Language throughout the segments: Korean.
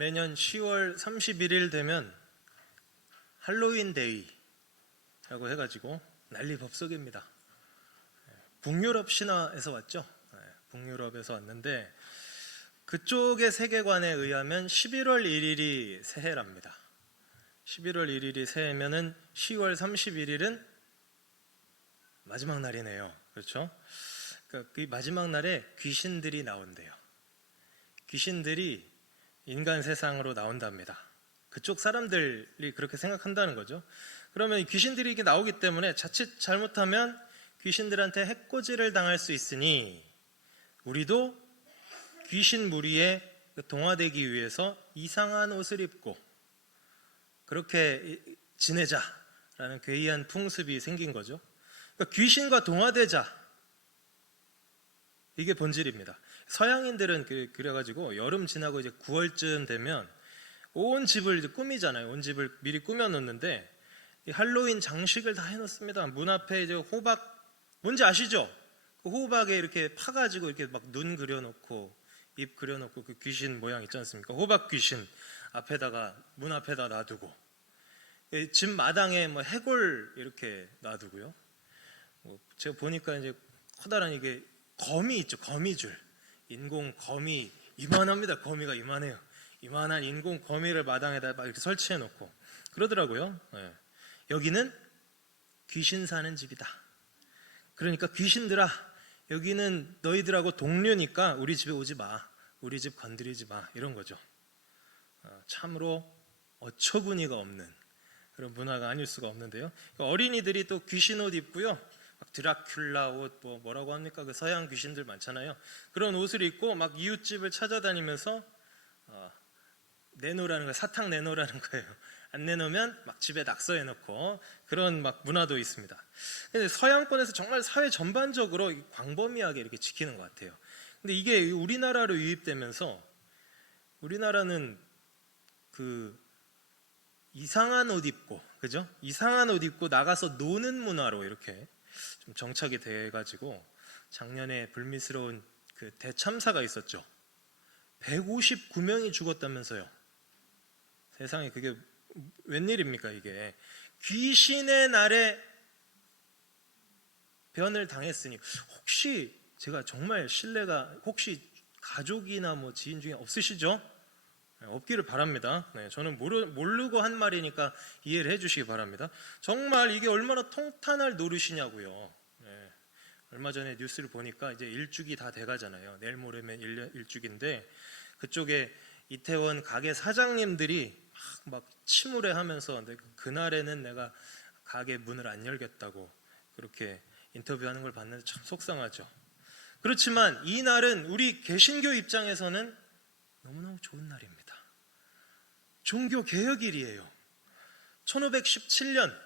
매년 10월 31일 되면 할로윈 데이라고 해가지고 난리법석입니다. 북유럽 신화에서 왔죠. 북유럽에서 왔는데 그쪽의 세계관에 의하면 11월 1일이 새해랍니다. 11월 1일이 새해면은 10월 31일은 마지막 날이네요. 그렇죠? 그러니까 그 마지막 날에 귀신들이 나온대요. 귀신들이 인간 세상으로 나온답니다. 그쪽 사람들이 그렇게 생각한다는 거죠. 그러면 귀신들이 이렇게 나오기 때문에 자칫 잘못하면 귀신들한테 해코지를 당할 수 있으니 우리도 귀신 무리에 동화되기 위해서 이상한 옷을 입고 그렇게 지내자라는 괴이한 풍습이 생긴 거죠. 그러니까 귀신과 동화되자, 이게 본질입니다. 서양인들은 그래가지고 여름 지나고 이제 9월쯤 되면 온 집을 이제 꾸미잖아요. 온 집을 미리 꾸며놓는데 할로윈 장식을 다 해놓습니다. 문 앞에 이제 호박, 뭔지 아시죠? 그 호박에 이렇게 파가지고 이렇게 막 눈 그려놓고 입 그려놓고 그 귀신 모양 있지 않습니까? 호박 귀신 앞에다가 문 앞에다 놔두고 집 마당에 뭐 해골 이렇게 놔두고요. 제가 보니까 이제 커다란 이게 거미 있죠. 거미줄, 인공 거미 이만합니다. 거미가 이만해요. 이만한 인공 거미를 마당에다 막 이렇게 설치해 놓고 그러더라고요. 여기는 귀신 사는 집이다. 그러니까 귀신들아, 여기는 너희들하고 동료니까 우리 집에 오지 마. 우리 집 건드리지 마. 이런 거죠. 참으로 어처구니가 없는 그런 문화가 아닐 수가 없는데요. 어린이들이 또 귀신 옷 입고요. 막 드라큘라 옷, 뭐라고 합니까? 그 서양 귀신들 많잖아요. 그런 옷을 입고 막 이웃집을 찾아다니면서 내놓으라는 거예요. 사탕 내놓으라는 거예요. 안 내놓으면 막 집에 낙서해놓고 그런 막 문화도 있습니다. 근데 서양권에서 정말 사회 전반적으로 광범위하게 이렇게 지키는 것 같아요. 근데 이게 우리나라로 유입되면서 우리나라는 그 이상한 옷 입고, 그죠? 이상한 옷 입고 나가서 노는 문화로 이렇게 좀 정착이 돼가지고 작년에 불미스러운 그 대참사가 있었죠. 159명이 죽었다면서요. 세상에 그게 웬일입니까 이게. 귀신의 날에 변을 당했으니 혹시 제가 정말 신뢰가 혹시 가족이나 뭐 지인 중에 없으시죠? 없기를 바랍니다. 저는 모르고 한 말이니까 이해를 해주시기 바랍니다. 정말 이게 얼마나 통탄할 노릇이냐고요. 얼마 전에 뉴스를 보니까 이제 일주기 다 돼가잖아요. 내일 모레면 일주기인데 그쪽에 이태원 가게 사장님들이 막 침울해하면서 그날에는 내가 가게 문을 안 열겠다고 그렇게 인터뷰하는 걸 봤는데 참 속상하죠. 그렇지만 이 날은 우리 개신교 입장에서는 너무너무 좋은 날입니다. 종교개혁일이에요. 1517년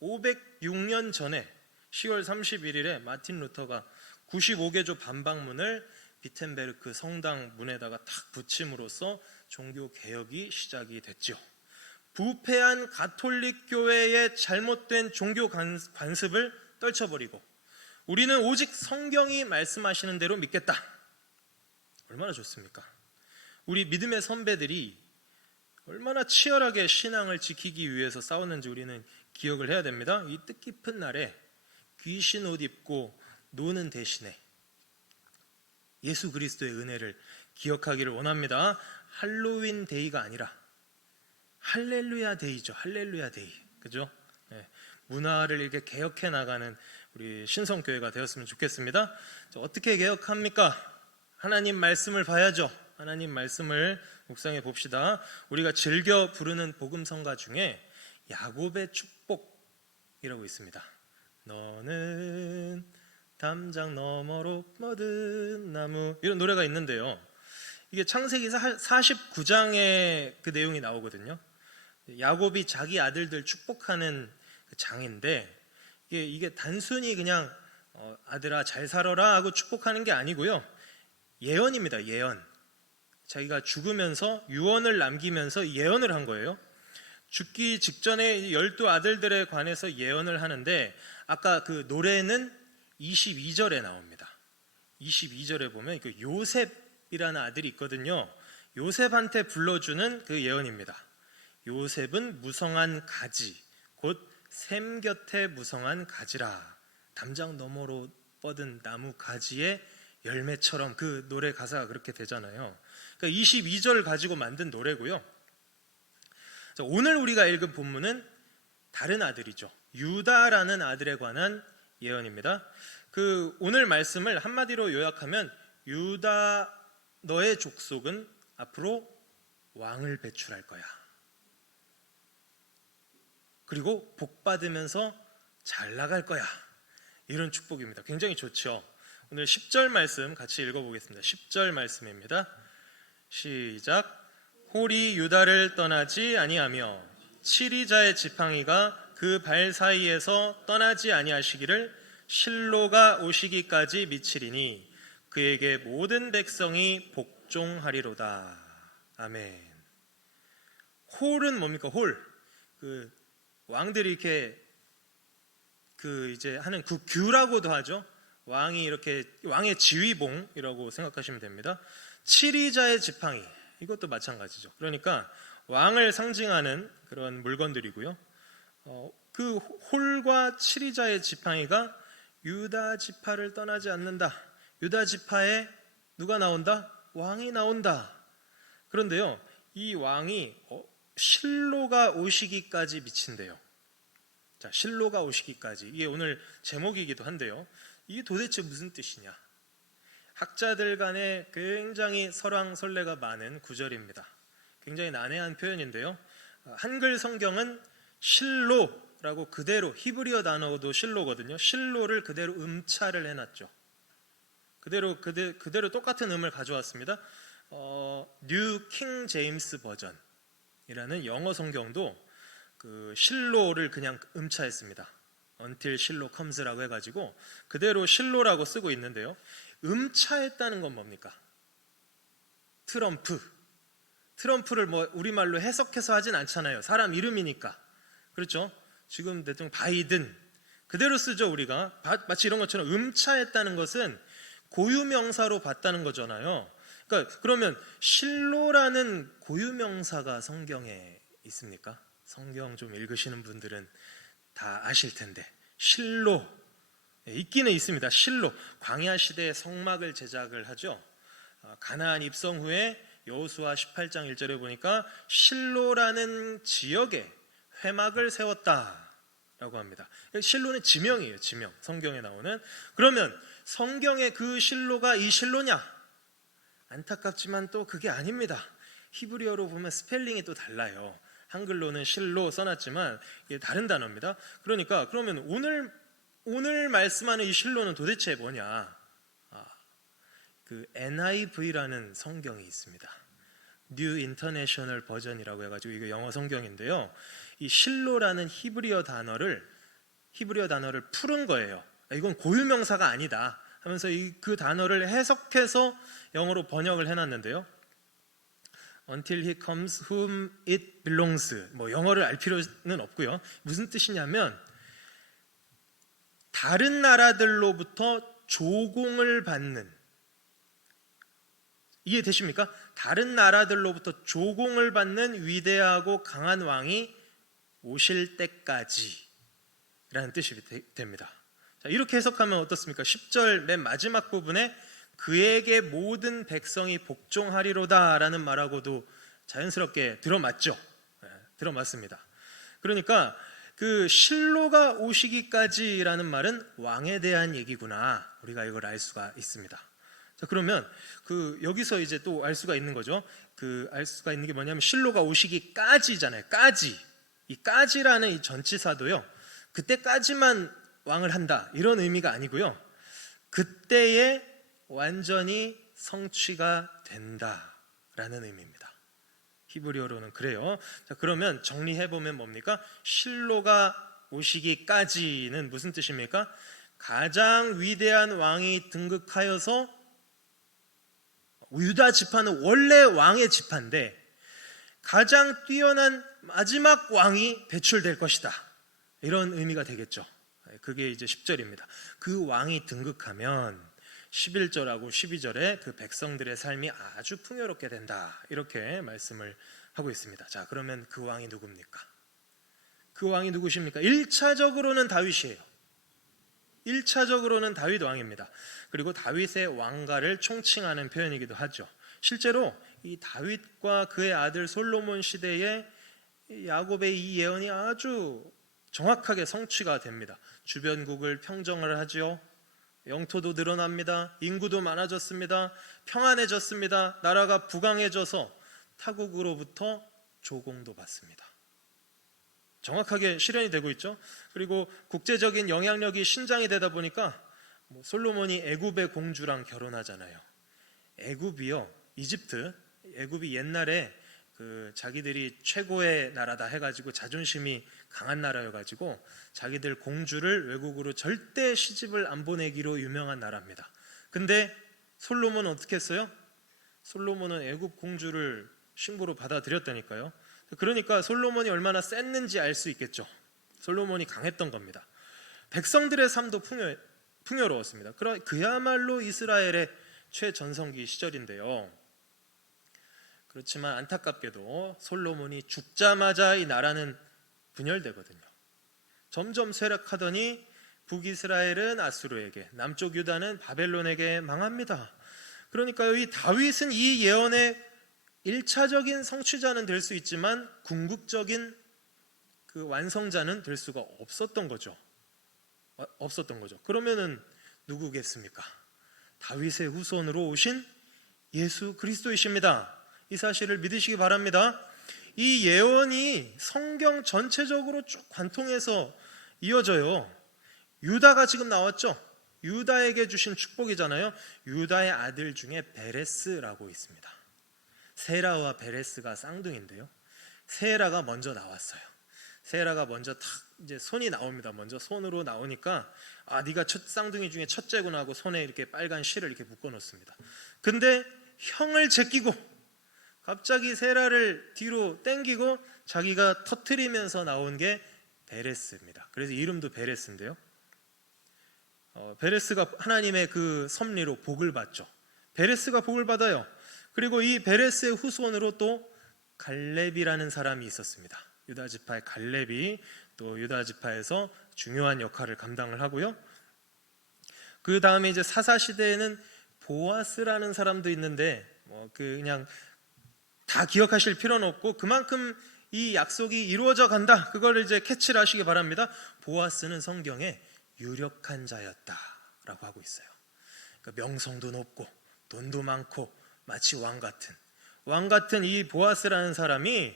506년 전에 10월 31일에 마틴 루터가 95개조 반박문을 비텐베르크 성당 문에다가 탁 붙임으로써 종교개혁이 시작이 됐죠. 부패한 가톨릭 교회의 잘못된 종교 관습을 떨쳐버리고 우리는 오직 성경이 말씀하시는 대로 믿겠다. 얼마나 좋습니까? 우리 믿음의 선배들이 얼마나 치열하게 신앙을 지키기 위해서 싸웠는지 우리는 기억을 해야 됩니다. 이 뜻깊은 날에 귀신 옷 입고 노는 대신에 예수 그리스도의 은혜를 기억하기를 원합니다. 할로윈 데이가 아니라 할렐루야 데이죠. 할렐루야 데이. 그죠? 문화를 이렇게 개혁해 나가는 우리 신성교회가 되었으면 좋겠습니다. 어떻게 개혁합니까? 하나님 말씀을 봐야죠. 하나님 말씀을 묵상해 봅시다. 우리가 즐겨 부르는 복음성가 중에 야곱의 축복이라고 있습니다. 너는 담장 너머로 뻗은 나무, 이런 노래가 있는데요. 이게 창세기 49장에 그 내용이 나오거든요. 야곱이 자기 아들들 축복하는 그 장인데 이게 단순히 그냥 아들아 잘 살아라 하고 축복하는 게 아니고요. 예언입니다. 예언. 자기가 죽으면서 유언을 남기면서 예언을 한 거예요. 죽기 직전에 12 아들들에 관해서 예언을 하는데 아까 그 노래는 22절에 나옵니다. 22절에 보면 그 요셉이라는 아들이 있거든요. 요셉한테 불러주는 그 예언입니다. 요셉은 무성한 가지, 곧 샘 곁에 무성한 가지라. 담장 너머로 뻗은 나무 가지의 열매처럼, 그 노래 가사가 그렇게 되잖아요. 그러니까 22절 가지고 만든 노래고요. 오늘 우리가 읽은 본문은 다른 아들이죠. 유다라는 아들에 관한 예언입니다. 그 오늘 말씀을 한마디로 요약하면, 유다 너의 족속은 앞으로 왕을 배출할 거야. 그리고 복 받으면서 잘 나갈 거야. 이런 축복입니다. 굉장히 좋죠. 오늘 10절 말씀 같이 읽어보겠습니다. 10절 말씀입니다. 시작. 홀이 유다를 떠나지 아니하며 치리자의 지팡이가 그 발 사이에서 떠나지 아니하시기를 실로가 오시기까지 미치리니 그에게 모든 백성이 복종하리로다. 아멘. 홀은 뭡니까? 홀. 그 왕들이 이렇게 이제 하는 그 규라고도 하죠. 왕이 이렇게 왕의 지휘봉이라고 생각하시면 됩니다. 치리자의 지팡이, 이것도 마찬가지죠. 그러니까 왕을 상징하는 그런 물건들이고요. 그 홀과 치리자의 지팡이가 유다 지파를 떠나지 않는다. 유다 지파에 누가 나온다? 왕이 나온다. 그런데요, 이 왕이 실로가 오시기까지 미친대요. 자, 실로가 오시기까지, 이게 오늘 제목이기도 한데요, 이게 도대체 무슨 뜻이냐? 학자들 간에 굉장히 설왕설래가 많은 구절입니다. 굉장히 난해한 표현인데요, 한글 성경은 실로라고 그대로, 히브리어 단어도 실로거든요. 실로를 그대로 음차를 해놨죠. 그대로 똑같은 음을 가져왔습니다. 뉴 킹 제임스 버전이라는 영어 성경도 그 실로를 그냥 음차했습니다. Until Shiloh comes라고 해가지고 그대로 실로라고 쓰고 있는데요, 음차했다는 건 뭡니까? 트럼프를 뭐 우리말로 해석해서 하진 않잖아요. 사람 이름이니까. 그렇죠? 지금 대통령 바이든 그대로 쓰죠. 우리가 마치 이런 것처럼 음차했다는 것은 고유명사로 봤다는 거잖아요. 그러니까 그러면 실로라는 고유명사가 성경에 있습니까? 성경 좀 읽으시는 분들은 다 아실 텐데, 실로 있기는 있습니다. 실로, 광야 시대에 성막을 제작을 하죠. 가나안 입성 후에 여호수아 18장 1절에 보니까 실로라는 지역에 회막을 세웠다라고 합니다. 실로는 지명이에요. 지명, 성경에 나오는. 그러면 성경에 그 실로가 이 실로냐? 안타깝지만 또 그게 아닙니다. 히브리어로 보면 스펠링이 또 달라요. 한글로는 실로 써놨지만 이게 다른 단어입니다. 그러니까 그러면 오늘 말씀하는 이 실로는 도대체 뭐냐? 그 NIV라는 성경이 있습니다. New International Version이라고 해가지고 이게 영어 성경인데요, 이 실로라는 히브리어 단어를 풀은 거예요. 이건 고유명사가 아니다 하면서 그 단어를 해석해서 영어로 번역을 해놨는데요, Until he comes whom it belongs, 뭐 영어를 알 필요는 없고요. 무슨 뜻이냐면 다른 나라들로부터 조공을 받는, 이해되십니까? 다른 나라들로부터 조공을 받는 위대하고 강한 왕이 오실 때까지 라는 뜻이 됩니다. 자, 이렇게 해석하면 어떻습니까? 10절 맨 마지막 부분에 그에게 모든 백성이 복종하리로다 라는 말하고도 자연스럽게 들어맞죠. 들어맞습니다. 그러니까 그 실로가 오시기까지라는 말은 왕에 대한 얘기구나, 우리가 이걸 알 수가 있습니다. 자, 그러면 여기서 이제 또 알 수가 있는 거죠. 알 수가 있는 게 뭐냐면 실로가 오시기까지잖아요. 이 까지라는 이 전치사도요, 그때까지만 왕을 한다 이런 의미가 아니고요, 그때에 완전히 성취가 된다라는 의미입니다. 히브리어로는 그래요. 자, 그러면 정리해보면 뭡니까? 실로가 오시기까지는 무슨 뜻입니까? 가장 위대한 왕이 등극하여서, 유다 지파는 원래 왕의 지파인데 가장 뛰어난 마지막 왕이 배출될 것이다, 이런 의미가 되겠죠. 그게 이제 10절입니다. 그 왕이 등극하면 11절하고 12절에 그 백성들의 삶이 아주 풍요롭게 된다, 이렇게 말씀을 하고 있습니다. 자, 그러면 그 왕이 누굽니까? 그 왕이 누구십니까? 1차적으로는 다윗이에요. 1차적으로는 다윗 왕입니다. 그리고 다윗의 왕가를 총칭하는 표현이기도 하죠. 실제로 이 다윗과 그의 아들 솔로몬 시대에 야곱의 이 예언이 아주 정확하게 성취가 됩니다. 주변국을 평정을 하죠. 영토도 늘어납니다. 인구도 많아졌습니다. 평안해졌습니다. 나라가 부강해져서 타국으로부터 조공도 받습니다. 정확하게 실현이 되고 있죠. 그리고 국제적인 영향력이 신장이 되다 보니까 솔로몬이 애굽의 공주랑 결혼하잖아요. 애굽이요, 애굽이 옛날에 자기들이 최고의 나라다 해가지고 자존심이 강한 나라여가지고 자기들 공주를 외국으로 절대 시집을 안 보내기로 유명한 나라입니다. 근데 솔로몬은 어떻게 했어요? 솔로몬은 애굽 공주를 신부로 받아들였다니까요. 그러니까 솔로몬이 얼마나 셌는지 알 수 있겠죠. 솔로몬이 강했던 겁니다. 백성들의 삶도 풍요로웠습니다. 그야말로 이스라엘의 최전성기 시절인데요. 그렇지만 안타깝게도 솔로몬이 죽자마자 이 나라는 분열되거든요. 점점 쇠락하더니 북이스라엘은 아수르에게, 남쪽 유다는 바벨론에게 망합니다. 그러니까요, 이 다윗은 이 예언의 1차적인 성취자는 될 수 있지만 궁극적인 그 완성자는 될 수가 없었던 거죠. 그러면은 누구겠습니까? 다윗의 후손으로 오신 예수 그리스도이십니다. 이 사실을 믿으시기 바랍니다. 이 예언이 성경 전체적으로 쭉 관통해서 이어져요. 유다가 지금 나왔죠. 유다에게 주신 축복이잖아요. 유다의 아들 중에 베레스라고 있습니다. 세라와 베레스가 쌍둥이인데요. 세라가 먼저 나왔어요. 세라가 먼저 탁 이제 손이 나옵니다. 먼저 손으로 나오니까 네가 쌍둥이 중에 첫째구나 하고 손에 이렇게 빨간 실을 이렇게 묶어 놓습니다. 근데 형을 제끼고 갑자기 세라를 뒤로 땡기고 자기가 터트리면서 나온 게 베레스입니다. 그래서 이름도 베레스인데요. 베레스가 하나님의 그 섭리로 복을 받죠. 베레스가 복을 받아요. 그리고 이 베레스의 후손으로 또 갈렙이라는 사람이 있었습니다. 유다 지파의 갈렙이 또 유다 지파에서 중요한 역할을 감당을 하고요. 그 다음에 이제 사사 시대에는 보아스라는 사람도 있는데 그냥 다 기억하실 필요는 없고 그만큼 이 약속이 이루어져 간다, 그걸 이제 캐치를 하시기 바랍니다. 보아스는 성경에 유력한 자였다라고 하고 있어요. 그러니까 명성도 높고 돈도 많고 마치 왕 같은 이 보아스라는 사람이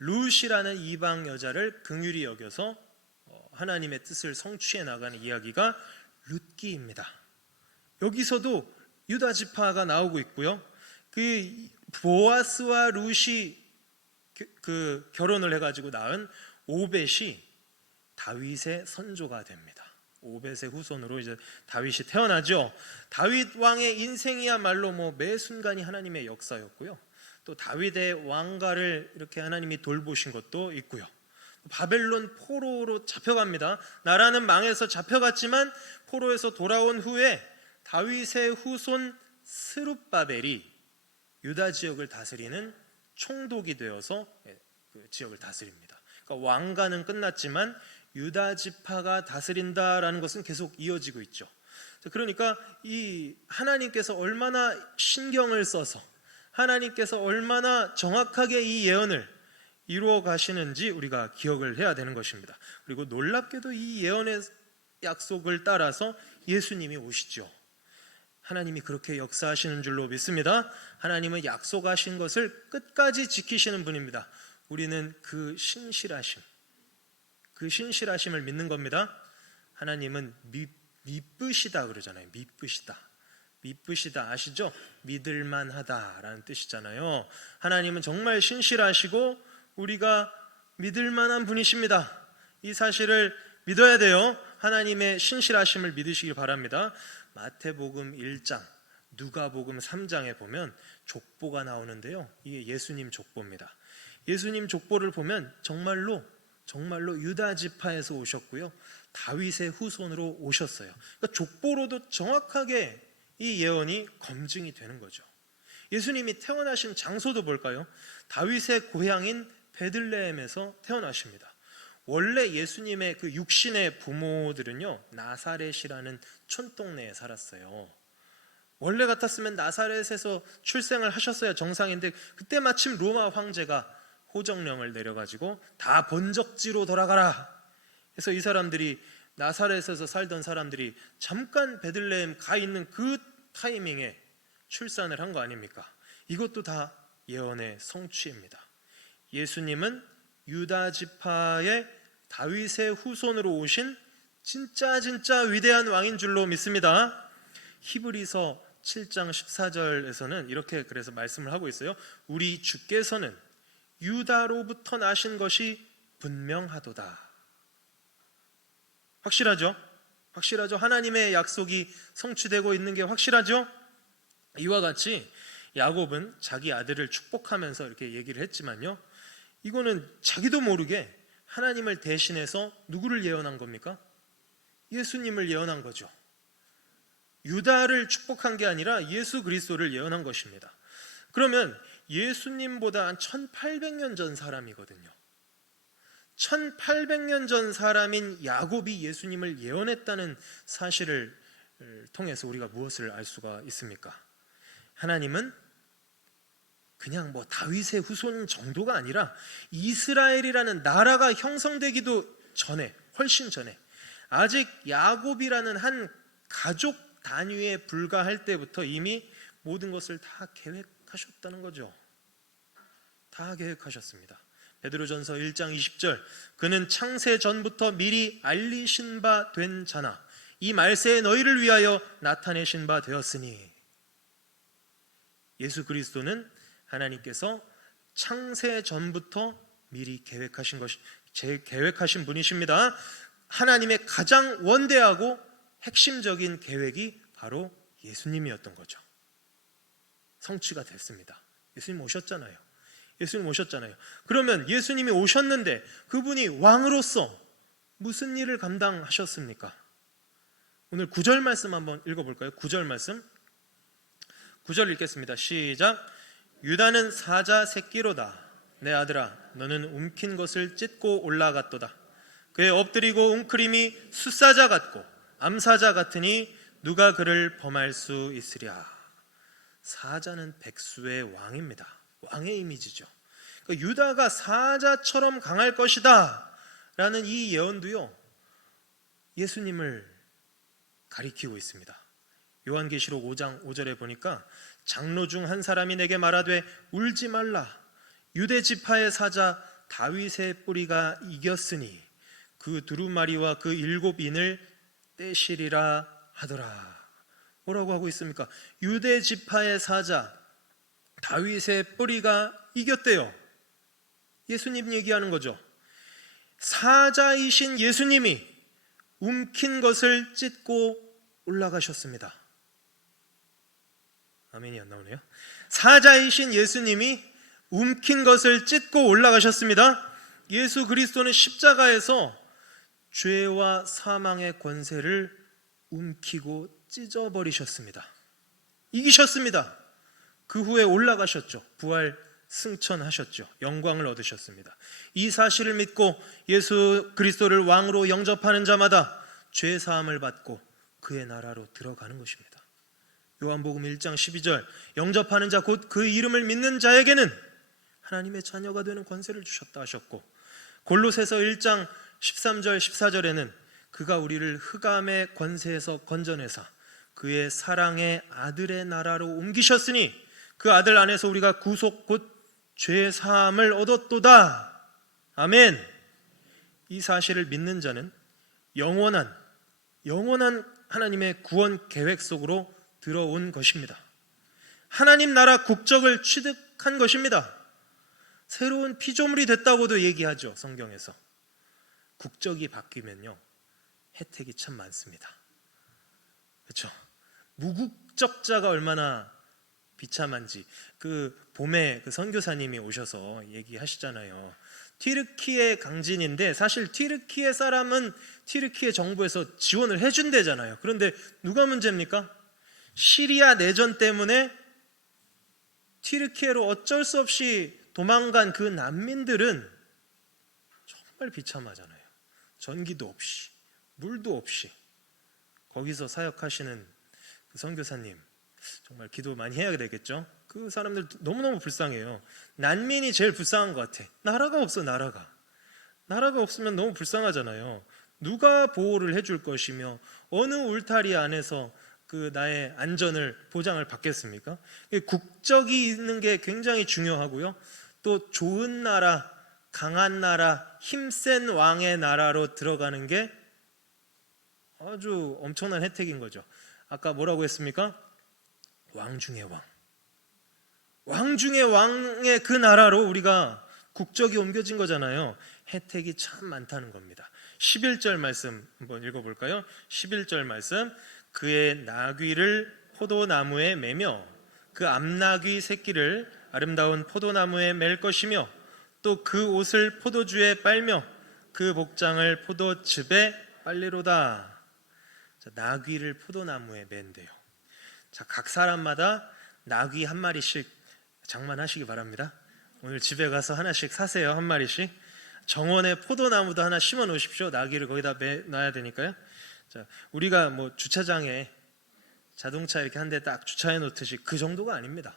룻이라는 이방 여자를 긍휼히 여겨서 하나님의 뜻을 성취해 나가는 이야기가 룻기입니다. 여기서도 유다 지파가 나오고 있고요. 그 보아스와 룻이 그 결혼을 해가지고 낳은 오벳이 다윗의 선조가 됩니다. 오벳의 후손으로 이제 다윗이 태어나죠. 다윗 왕의 인생이야말로 매 순간이 하나님의 역사였고요. 또 다윗의 왕가를 이렇게 하나님이 돌보신 것도 있고요. 바벨론 포로로 잡혀갑니다. 나라는 망해서 잡혀갔지만 포로에서 돌아온 후에 다윗의 후손 스룹바벨이 유다 지역을 다스리는 총독이 되어서 그 지역을 다스립니다. 그러니까 왕가는 끝났지만 유다 지파가 다스린다라는 것은 계속 이어지고 있죠. 그러니까 이 하나님께서 얼마나 신경을 써서 하나님께서 얼마나 정확하게 이 예언을 이루어 가시는지 우리가 기억을 해야 되는 것입니다. 그리고 놀랍게도 이 예언의 약속을 따라서 예수님이 오시죠. 하나님이 그렇게 역사하시는 줄로 믿습니다. 하나님은 약속하신 것을 끝까지 지키시는 분입니다. 우리는 그 신실하심을 믿는 겁니다. 하나님은 미쁘시다 그러잖아요. 미쁘시다 아시죠? 믿을만하다라는 뜻이잖아요. 하나님은 정말 신실하시고 우리가 믿을만한 분이십니다. 이 사실을 믿어야 돼요. 하나님의 신실하심을 믿으시기 바랍니다. 마태복음 1장, 누가복음 3장에 보면 족보가 나오는데요. 이게 예수님 족보입니다. 예수님 족보를 보면 정말로 유다 지파에서 오셨고요. 다윗의 후손으로 오셨어요. 그러니까 족보로도 정확하게 이 예언이 검증이 되는 거죠. 예수님이 태어나신 장소도 볼까요? 다윗의 고향인 베들레헴에서 태어나십니다. 원래 예수님의 그 육신의 부모들은요, 나사렛이라는 촌동네에 살았어요. 원래 같았으면 나사렛에서 출생을 하셨어야 정상인데, 그때 마침 로마 황제가 호정령을 내려가지고 다 본적지로 돌아가라. 그래서 이 사람들이, 나사렛에서 살던 사람들이 잠깐 베들레헴 가 있는 그 타이밍에 출산을 한 거 아닙니까? 이것도 다 예언의 성취입니다. 예수님은 유다 지파의 다윗의 후손으로 오신 진짜 위대한 왕인 줄로 믿습니다. 히브리서 7장 14절에서는 이렇게 그래서 말씀을 하고 있어요. 우리 주께서는 유다로부터 나신 것이 분명하도다. 확실하죠? 확실하죠? 하나님의 약속이 성취되고 있는 게 확실하죠? 이와 같이 야곱은 자기 아들을 축복하면서 이렇게 얘기를 했지만요, 이거는 자기도 모르게 하나님을 대신해서 누구를 예언한 겁니까? 예수님을 예언한 거죠. 유다를 축복한 게 아니라 예수 그리스도를 예언한 것입니다. 그러면 예수님보다 한 1800년 전 사람이거든요. 1800년 전 사람인 야곱이 예수님을 예언했다는 사실을 통해서 우리가 무엇을 알 수가 있습니까? 하나님은 그냥 다윗의 후손 정도가 아니라 이스라엘이라는 나라가 형성되기도 전에, 훨씬 전에, 아직 야곱이라는 한 가족 단위에 불과할 때부터 이미 모든 것을 다 계획하셨다는 거죠. 다 계획하셨습니다. 베드로전서 1장 20절, 그는 창세 전부터 미리 알리신 바 된 자나 이 말세에 너희를 위하여 나타내신 바 되었으니. 예수 그리스도는 하나님께서 창세 전부터 미리 계획하신 분이십니다. 하나님의 가장 원대하고 핵심적인 계획이 바로 예수님이었던 거죠. 성취가 됐습니다. 예수님 오셨잖아요. 그러면 예수님이 오셨는데 그분이 왕으로서 무슨 일을 감당하셨습니까? 오늘 9절 말씀 한번 읽어볼까요? 9절 말씀, 9절 읽겠습니다. 시작. 유다는 사자 새끼로다. 내 아들아, 너는 움킨 것을 찢고 올라갔도다. 그의 엎드리고 웅크림이 숫사자 같고 암사자 같으니 누가 그를 범할 수 있으랴. 사자는 백수의 왕입니다. 왕의 이미지죠. 그러니까 유다가 사자처럼 강할 것이다 라는 이 예언도요, 예수님을 가리키고 있습니다. 요한계시록 5장 5절에 보니까 장로 중 한 사람이 내게 말하되 울지 말라. 유대 지파의 사자 다윗의 뿌리가 이겼으니 그 두루마리와 그 7인을 떼시리라 하더라. 뭐라고 하고 있습니까? 유대 지파의 사자 다윗의 뿌리가 이겼대요. 예수님 얘기하는 거죠. 사자이신 예수님이 움킨 것을 찢고 올라가셨습니다. 아멘이 안 나오네요. 사자이신 예수님이 움킨 것을 찢고 올라가셨습니다. 예수 그리스도는 십자가에서 죄와 사망의 권세를 움키고 찢어버리셨습니다. 이기셨습니다. 그 후에 올라가셨죠. 부활 승천하셨죠. 영광을 얻으셨습니다. 이 사실을 믿고 예수 그리스도를 왕으로 영접하는 자마다 죄 사함을 받고 그의 나라로 들어가는 것입니다. 요한복음 1장 12절, 영접하는 자 곧 그 이름을 믿는 자에게는 하나님의 자녀가 되는 권세를 주셨다 하셨고, 골로새서 1장 13절 14절에는 그가 우리를 흑암의 권세에서 건져내사 그의 사랑의 아들의 나라로 옮기셨으니 그 아들 안에서 우리가 구속 곧 죄 사함을 얻었도다. 아멘. 이 사실을 믿는 자는 영원한 하나님의 구원 계획 속으로 들어온 것입니다. 하나님 나라 국적을 취득한 것입니다. 새로운 피조물이 됐다고도 얘기하죠. 성경에서. 국적이 바뀌면요, 혜택이 참 많습니다. 그렇죠? 무국적자가 얼마나 비참한지 그 봄에 그 선교사님이 오셔서 얘기하시잖아요. 튀르키예 강진인데 사실 튀르키예 사람은 튀르키예 정부에서 지원을 해준대잖아요. 그런데 누가 문제입니까? 시리아 내전 때문에 튀르키예로 어쩔 수 없이 도망간 그 난민들은 정말 비참하잖아요. 전기도 없이 물도 없이 거기서 사역하시는 그 선교사님 정말 기도 많이 해야 되겠죠. 그 사람들 너무너무 불쌍해요. 난민이 제일 불쌍한 것 같아. 나라가 없어. 나라가 없으면 너무 불쌍하잖아요. 누가 보호를 해줄 것이며 어느 울타리 안에서 그 나의 안전을 보장을 받겠습니까? 국적이 있는 게 굉장히 중요하고요. 또 좋은 나라, 강한 나라, 힘센 왕의 나라로 들어가는 게 아주 엄청난 혜택인 거죠. 아까 뭐라고 했습니까? 왕 중의 왕. 왕 중의 왕의 그 나라로 우리가 국적이 옮겨진 거잖아요. 혜택이 참 많다는 겁니다. 11절 말씀 한번 읽어볼까요? 11절 말씀. 그의 나귀를 포도나무에 매며 그 암나귀 새끼를 아름다운 포도나무에 맬 것이며 또 그 옷을 포도주에 빨며 그 복장을 포도즙에 빨리로다. 자, 나귀를 포도나무에 맨대요. 자, 각 사람마다 나귀 한 마리씩 장만하시기 바랍니다. 오늘 집에 가서 하나씩 사세요. 한 마리씩. 정원에 포도나무도 하나 심어 놓으십시오. 나귀를 거기다 놔야 되니까요. 자, 우리가 뭐 주차장에 자동차 이렇게 한 대 딱 주차해 놓듯이 그 정도가 아닙니다.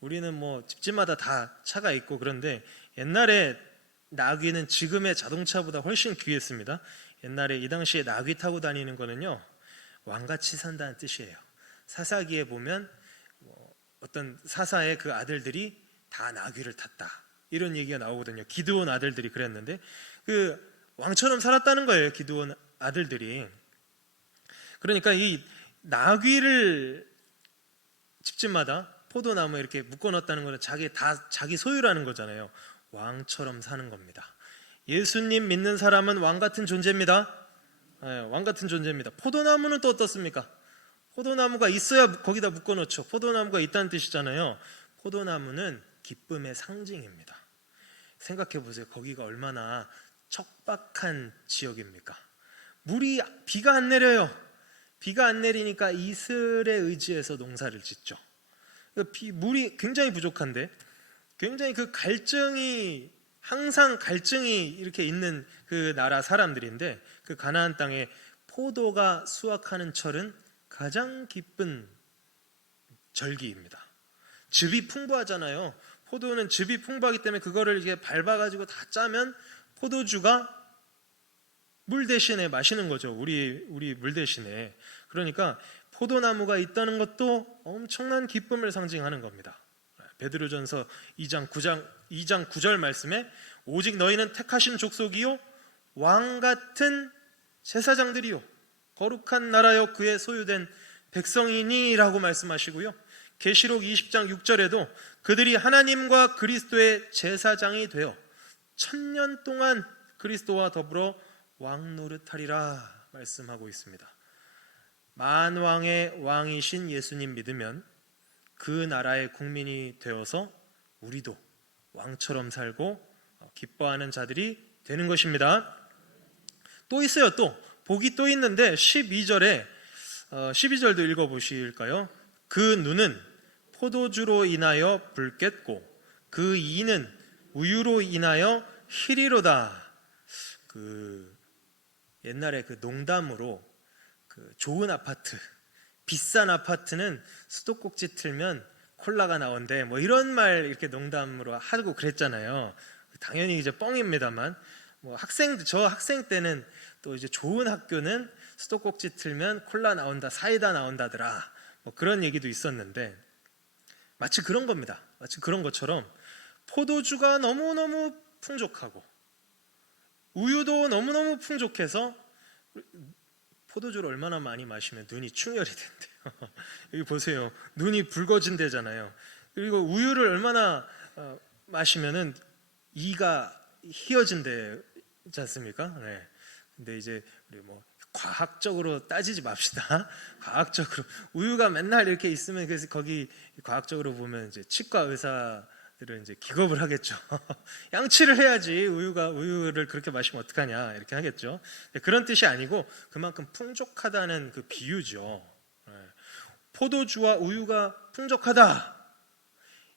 우리는 뭐 집집마다 다 차가 있고 그런데 옛날에 나귀는 지금의 자동차보다 훨씬 귀했습니다. 옛날에 이 당시에 나귀 타고 다니는 거는요, 왕같이 산다는 뜻이에요. 사사기에 보면 어떤 사사의 그 아들들이 다 나귀를 탔다, 이런 얘기가 나오거든요. 기드온 아들들이 그랬는데 그 왕처럼 살았다는 거예요, 기드온 아들들이. 그러니까 이 나귀를 집집마다 포도나무에 이렇게 묶어놨다는 것은 자기 소유라는 거잖아요. 왕처럼 사는 겁니다. 예수님 믿는 사람은 왕 같은 존재입니다. 네, 왕 같은 존재입니다. 포도나무는 또 어떻습니까? 포도나무가 있어야 거기다 묶어놓죠. 포도나무가 있다는 뜻이잖아요. 포도나무는 기쁨의 상징입니다. 생각해 보세요. 거기가 얼마나 척박한 지역입니까? 비가 안 내려요. 비가 안 내리니까 이슬에 의지해서 농사를 짓죠. 물이 굉장히 부족한데, 굉장히 그 갈증이, 항상 갈증이 이렇게 있는 그 나라 사람들인데, 그 가나안 땅에 포도가 수확하는 철은 가장 기쁜 절기입니다. 즙이 풍부하잖아요. 포도는 즙이 풍부하기 때문에 그거를 이렇게 밟아가지고 다 짜면 포도주가 물 대신에 마시는 거죠. 우리 물 대신에. 그러니까 포도나무가 있다는 것도 엄청난 기쁨을 상징하는 겁니다. 베드로전서 2장 9절 말씀에 오직 너희는 택하신 족속이요 왕 같은 제사장들이요 거룩한 나라요 그의 소유된 백성이니라고 말씀하시고요. 계시록 20장 6절에도 그들이 하나님과 그리스도의 제사장이 되어 1000년 동안 그리스도와 더불어 왕 노릇하리라 말씀하고 있습니다. 만왕의 왕이신 예수님 믿으면 그 나라의 국민이 되어서 우리도 왕처럼 살고 기뻐하는 자들이 되는 것입니다. 또 있어요. 또 복이 또 있는데 12절도 읽어보실까요? 그 눈은 포도주로 인하여 붉겠고 그 이는 우유로 인하여 희리로다. 그 옛날에 그 농담으로 그 좋은 아파트, 비싼 아파트는 수도꼭지 틀면 콜라가 나온대, 뭐 이런 말 이렇게 농담으로 하고 그랬잖아요. 당연히 이제 뻥입니다만, 저 학생 때는 또 이제 좋은 학교는 수도꼭지 틀면 콜라 나온다, 사이다 나온다더라, 뭐 그런 얘기도 있었는데, 마치 그런 겁니다. 마치 그런 것처럼 포도주가 너무너무 풍족하고 우유도 너무너무 풍족해서 포도주를 얼마나 많이 마시면 눈이 충혈이 된대요. 여기 보세요. 눈이 붉어진대잖아요. 그리고 우유를 얼마나 마시면은 이가 희어진대지 않습니까? 네. 근데 이제 우리 과학적으로 따지지 맙시다. 과학적으로 우유가 맨날 이렇게 있으면 그래서 거기 과학적으로 보면 이제 치과 의사들은 이제 기겁을 하겠죠. 양치를 해야지 우유를 그렇게 마시면 어떡하냐 이렇게 하겠죠. 그런 뜻이 아니고 그만큼 풍족하다는 그 비유죠. 포도주와 우유가 풍족하다.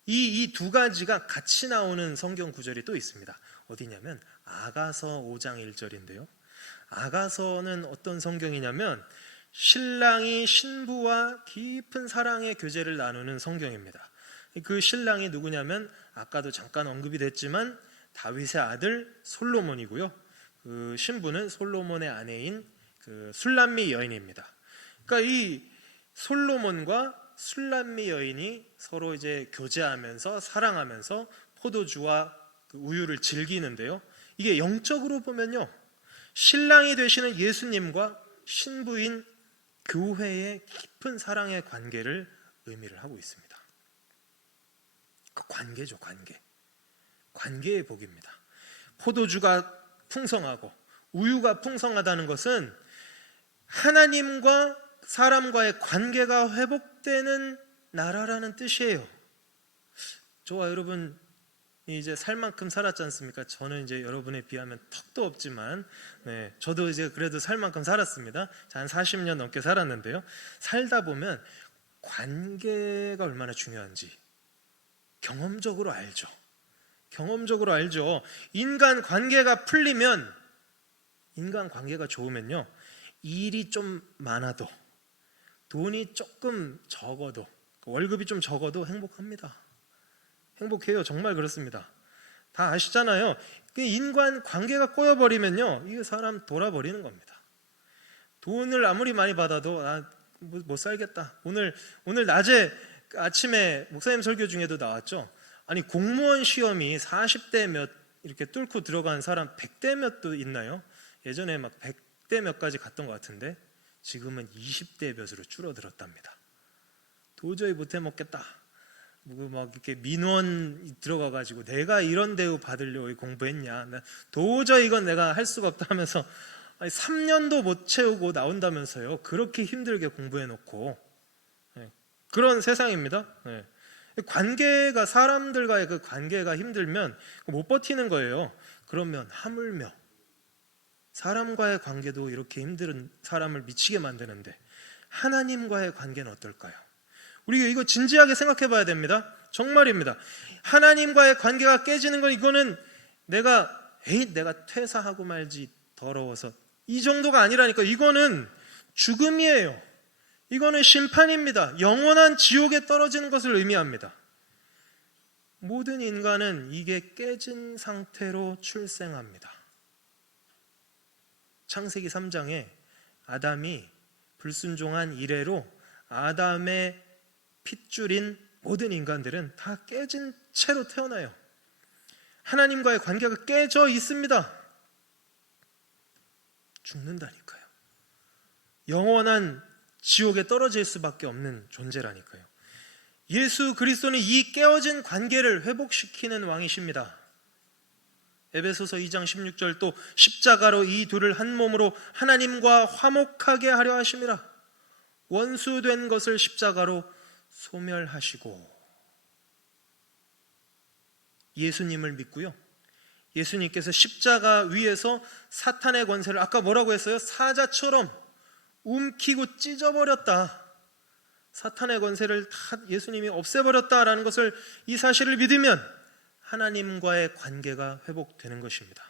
이 두 가지가 같이 나오는 성경 구절이 또 있습니다. 어디냐면 아가서 5장 1절인데요. 아가서는 어떤 성경이냐면 신랑이 신부와 깊은 사랑의 교제를 나누는 성경입니다. 그 신랑이 누구냐면 아까도 잠깐 언급이 됐지만 다윗의 아들 솔로몬이고요. 그 신부는 솔로몬의 아내인 그 술람미 여인입니다. 그러니까 이 솔로몬과 술람미 여인이 서로 이제 교제하면서 사랑하면서 포도주와 그 우유를 즐기는데요. 이게 영적으로 보면요, 신랑이 되시는 예수님과 신부인 교회의 깊은 사랑의 관계를 의미를 하고 있습니다. 그 관계죠, 관계의 복입니다. 포도주가 풍성하고 우유가 풍성하다는 것은 하나님과 사람과의 관계가 회복되는 나라라는 뜻이에요. 저와 여러분 이제 살 만큼 살았지 않습니까? 저는 이제 여러분에 비하면 턱도 없지만, 저도 이제 그래도 살 만큼 살았습니다. 한 40년 넘게 살았는데요. 살다 보면 관계가 얼마나 중요한지 경험적으로 알죠. 인간 관계가 풀리면, 인간 관계가 좋으면요, 일이 좀 많아도, 돈이 조금 적어도, 월급이 좀 적어도 행복합니다. 행복해요. 정말 그렇습니다. 다 아시잖아요. 인간 관계가 꼬여버리면요, 이 사람 돌아버리는 겁니다. 돈을 아무리 많이 받아도 못 살겠다. 오늘 낮에 아침에 목사님 설교 중에도 나왔죠. 아니 공무원 시험이 40대 몇 이렇게 뚫고 들어간 사람 100대 몇도 있나요? 예전에 막 100대 몇까지 갔던 것 같은데 지금은 20대 몇으로 줄어들었답니다. 도저히 못 해먹겠다. 막 이렇게 민원 들어가가지고 내가 이런 대우 받으려고 공부했냐, 도저히 이건 내가 할 수가 없다 하면서 3년도 못 채우고 나온다면서요. 그렇게 힘들게 공부해놓고. 그런 세상입니다. 관계가, 사람들과의 그 관계가 힘들면 못 버티는 거예요. 그러면 하물며 사람과의 관계도 이렇게 힘든 사람을 미치게 만드는데 하나님과의 관계는 어떨까요? 우리 이거 진지하게 생각해 봐야 됩니다. 정말입니다. 하나님과의 관계가 깨지는 건 이거는 내가 퇴사하고 말지 더러워서 이 정도가 아니라니까. 이거는 죽음이에요. 이거는 심판입니다. 영원한 지옥에 떨어지는 것을 의미합니다. 모든 인간은 이게 깨진 상태로 출생합니다. 창세기 3장에 아담이 불순종한 이래로 아담의 핏줄인 모든 인간들은 다 깨진 채로 태어나요. 하나님과의 관계가 깨져 있습니다. 죽는다니까요. 영원한 지옥에 떨어질 수밖에 없는 존재라니까요. 예수 그리스도는 이 깨어진 관계를 회복시키는 왕이십니다. 에베소서 2장 16절 또 십자가로 이 둘을 한 몸으로 하나님과 화목하게 하려 하심이라. 원수된 것을 십자가로 소멸하시고. 예수님을 믿고요, 예수님께서 십자가 위에서 사탄의 권세를 아까 뭐라고 했어요? 사자처럼 움키고 찢어버렸다. 사탄의 권세를 다 예수님이 없애버렸다라는 것을, 이 사실을 믿으면 하나님과의 관계가 회복되는 것입니다.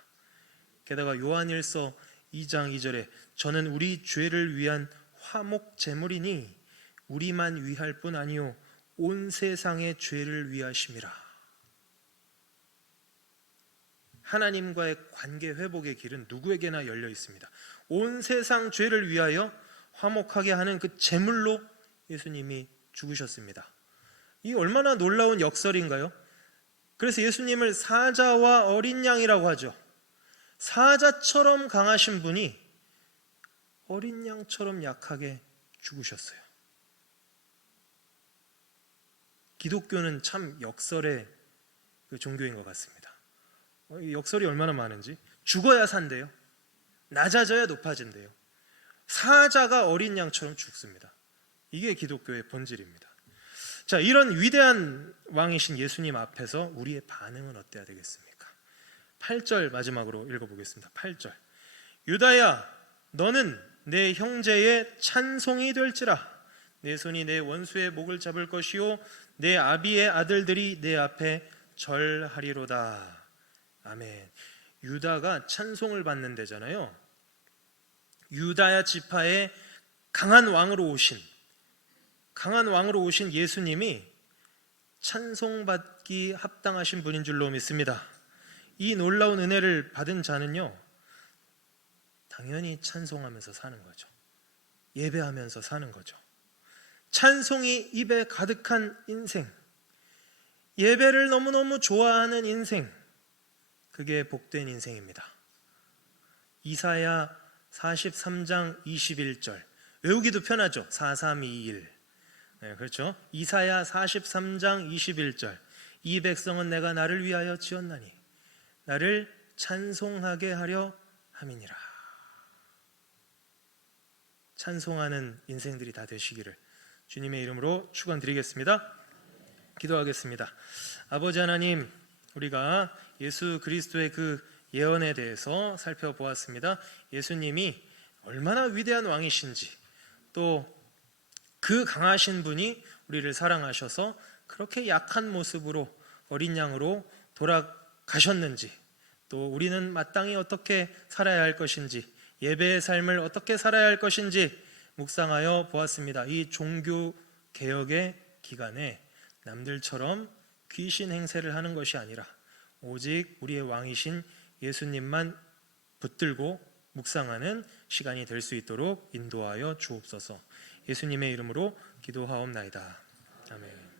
게다가 요한일서 2장 2절에 저는 우리 죄를 위한 화목 제물이니 우리만 위할 뿐 아니요 온 세상의 죄를 위하심이라. 하나님과의 관계 회복의 길은 누구에게나 열려 있습니다. 온 세상 죄를 위하여 화목하게 하는 그 제물로 예수님이 죽으셨습니다. 이 얼마나 놀라운 역설인가요? 그래서 예수님을 사자와 어린 양이라고 하죠. 사자처럼 강하신 분이 어린 양처럼 약하게 죽으셨어요. 기독교는 참 역설의 그 종교인 것 같습니다. 역설이 얼마나 많은지. 죽어야 산대요. 낮아져야 높아진대요. 사자가 어린 양처럼 죽습니다. 이게 기독교의 본질입니다. 자, 이런 위대한 왕이신 예수님 앞에서 우리의 반응은 어때야 되겠습니까? 8절 마지막으로 읽어보겠습니다. 8절. 유다야 너는 내 형제의 찬송이 될지라. 내 손이 내 원수의 목을 잡을 것이요 내 아비의 아들들이 내 앞에 절하리로다. 아멘. 유다가 찬송을 받는 데잖아요. 유다야 지파의 강한 왕으로 오신 예수님이 찬송받기 합당하신 분인 줄로 믿습니다. 이 놀라운 은혜를 받은 자는요, 당연히 찬송하면서 사는 거죠. 예배하면서 사는 거죠. 찬송이 입에 가득한 인생, 예배를 너무너무 좋아하는 인생, 그게 복된 인생입니다. 이사야 43장 21절, 외우기도 편하죠. 4321. 네, 그렇죠. 이사야 43장 21절, 이 백성은 내가 나를 위하여 지었나니 나를 찬송하게 하려 함이니라. 찬송하는 인생들이 다 되시기를 주님의 이름으로 축원드리겠습니다. 기도하겠습니다. 아버지 하나님, 우리가 예수 그리스도의 그 예언에 대해서 살펴보았습니다. 예수님이 얼마나 위대한 왕이신지, 또 그 강하신 분이 우리를 사랑하셔서 그렇게 약한 모습으로 어린 양으로 돌아가셨는지, 또 우리는 마땅히 어떻게 살아야 할 것인지, 예배의 삶을 어떻게 살아야 할 것인지 묵상하여 보았습니다. 이 종교 개혁의 기간에 남들처럼 귀신 행세를 하는 것이 아니라 오직 우리의 왕이신 예수님만 붙들고 묵상하는 시간이 될 수 있도록 인도하여 주옵소서. 예수님의 이름으로 기도하옵나이다. 아멘.